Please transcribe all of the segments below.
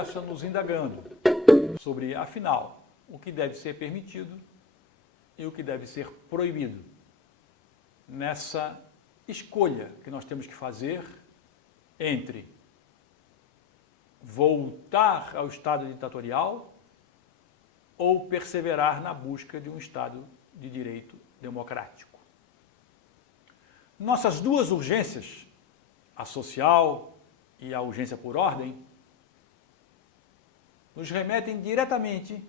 conversa nos indagando sobre, afinal, o que deve ser permitido e o que deve ser proibido nessa escolha que nós temos que fazer entre voltar ao Estado ditatorial ou perseverar na busca de um Estado de direito democrático. Nossas duas urgências, a social e a urgência por ordem, nos remetem diretamente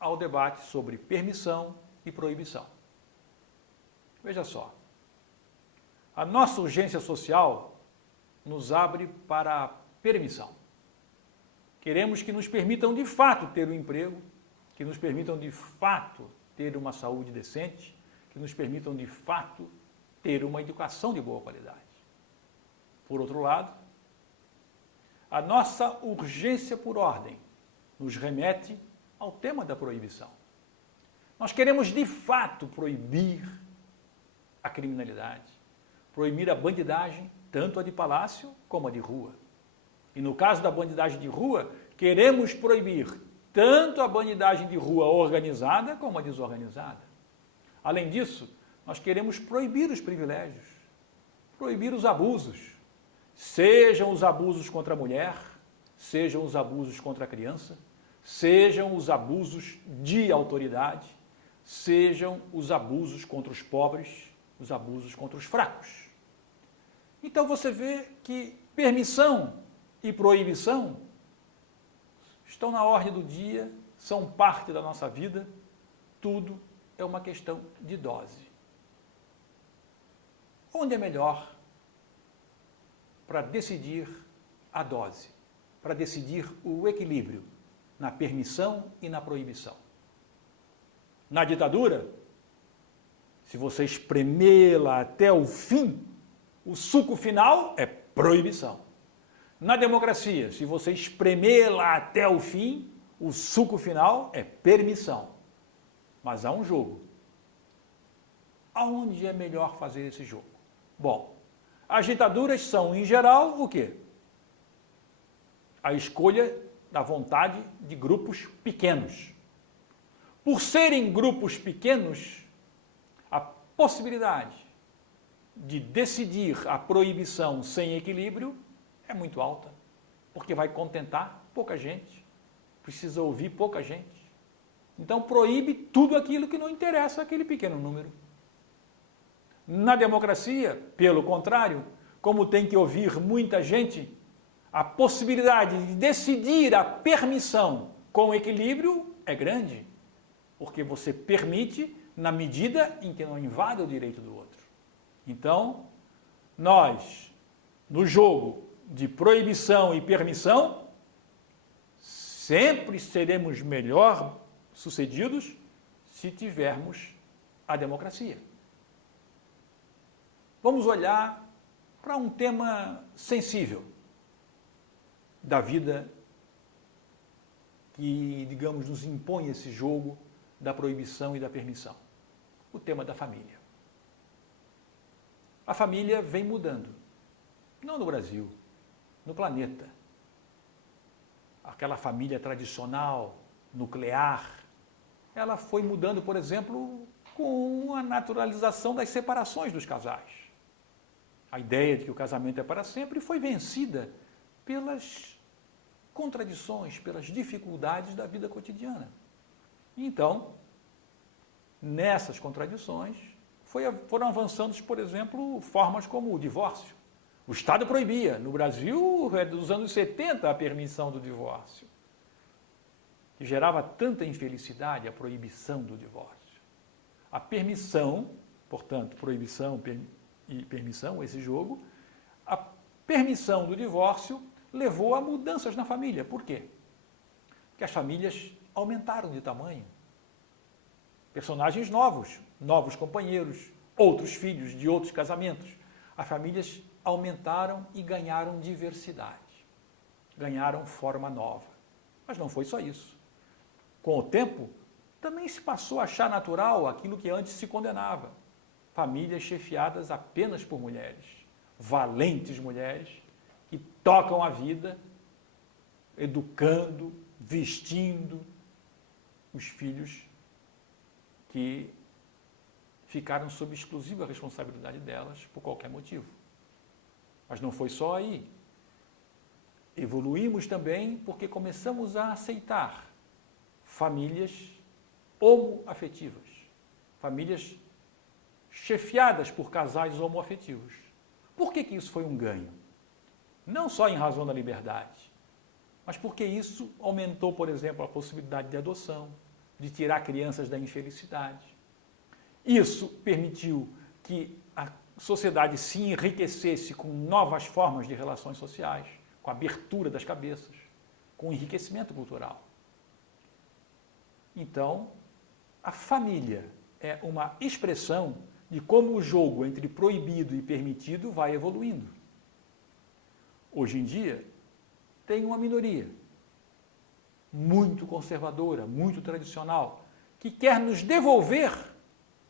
ao debate sobre permissão e proibição. Veja só, a nossa urgência social nos abre para a permissão. Queremos que nos permitam de fato ter um emprego, que nos permitam de fato ter uma saúde decente, que nos permitam de fato ter uma educação de boa qualidade. Por outro lado, a nossa urgência por ordem nos remete ao tema da proibição. Nós queremos de fato proibir a criminalidade, proibir a bandidagem, tanto a de palácio como a de rua. E no caso da bandidagem de rua, queremos proibir tanto a bandidagem de rua organizada como a desorganizada. Além disso, nós queremos proibir os privilégios, proibir os abusos, sejam os abusos contra a mulher, sejam os abusos contra a criança, sejam os abusos de autoridade, sejam os abusos contra os pobres, os abusos contra os fracos. Então você vê que permissão e proibição estão na ordem do dia, são parte da nossa vida, tudo é uma questão de dose. Onde é melhor para decidir a dose, para decidir o equilíbrio na permissão e na proibição? Na ditadura, se você espremê-la até o fim, o suco final é proibição. Na democracia, se você espremê-la até o fim, o suco final é permissão. Mas há um jogo. Aonde é melhor fazer esse jogo? Bom, as ditaduras são, em geral, o quê? A escolha da vontade de grupos pequenos. Por serem grupos pequenos, a possibilidade de decidir a proibição sem equilíbrio é muito alta, porque vai contentar pouca gente, precisa ouvir pouca gente. Então proíbe tudo aquilo que não interessa àquele pequeno número. Na democracia, pelo contrário, como tem que ouvir muita gente, a possibilidade de decidir a permissão com equilíbrio é grande, porque você permite na medida em que não invada o direito do outro. Então, nós, no jogo de proibição e permissão, sempre seremos melhor sucedidos se tivermos a democracia. Vamos olhar para um tema sensível da vida que, digamos, nos impõe esse jogo da proibição e da permissão. O tema da família. A família vem mudando. Não no Brasil, no planeta. Aquela família tradicional, nuclear, ela foi mudando, por exemplo, com a naturalização das separações dos casais. A ideia de que o casamento é para sempre foi vencida pelas contradições, pelas dificuldades da vida cotidiana. Então, nessas contradições, foram avançando, por exemplo, formas como o divórcio. O Estado proibia. No Brasil, é dos anos 70 a permissão do divórcio, que gerava tanta infelicidade, a proibição do divórcio. A permissão, portanto, proibição e permissão, esse jogo, a permissão do divórcio levou a mudanças na família. Por quê? Porque as famílias aumentaram de tamanho. Personagens novos, novos companheiros, outros filhos de outros casamentos. As famílias aumentaram e ganharam diversidade, ganharam forma nova. Mas não foi só isso. Com o tempo, também se passou a achar natural aquilo que antes se condenava. Famílias chefiadas apenas por mulheres, valentes mulheres, que tocam a vida educando, vestindo os filhos que ficaram sob exclusiva responsabilidade delas por qualquer motivo. Mas não foi só aí. Evoluímos também porque começamos a aceitar famílias homoafetivas, famílias chefiadas por casais homoafetivos. Por que isso foi um ganho? Não só em razão da liberdade, mas porque isso aumentou, por exemplo, a possibilidade de adoção, de tirar crianças da infelicidade. Isso permitiu que a sociedade se enriquecesse com novas formas de relações sociais, com a abertura das cabeças, com o enriquecimento cultural. Então, a família é uma expressão de como o jogo entre proibido e permitido vai evoluindo. Hoje em dia, tem uma minoria muito conservadora, muito tradicional, que quer nos devolver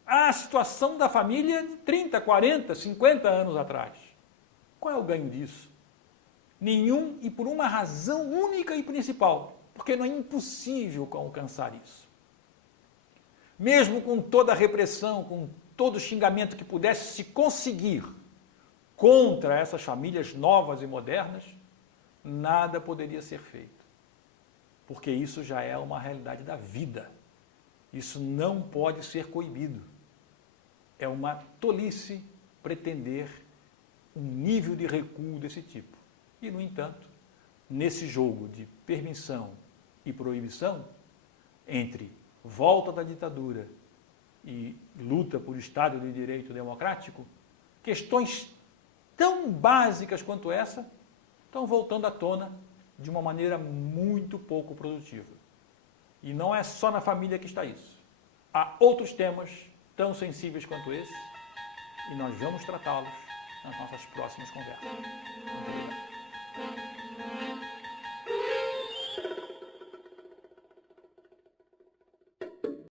à situação da família de 30, 40, 50 anos atrás. Qual é o ganho disso? Nenhum, e por uma razão única e principal, porque não é impossível alcançar isso. Mesmo com toda a repressão, com todo o xingamento que pudesse se conseguir contra essas famílias novas e modernas, nada poderia ser feito. Porque isso já é uma realidade da vida. Isso não pode ser coibido. É uma tolice pretender um nível de recuo desse tipo. E, no entanto, nesse jogo de permissão e proibição, entre volta da ditadura e luta por Estado de Direito democrático, questões tão básicas quanto essa estão voltando à tona de uma maneira muito pouco produtiva. E não é só na família que está isso. Há outros temas tão sensíveis quanto esse e nós vamos tratá-los nas nossas próximas conversas. Muito obrigado.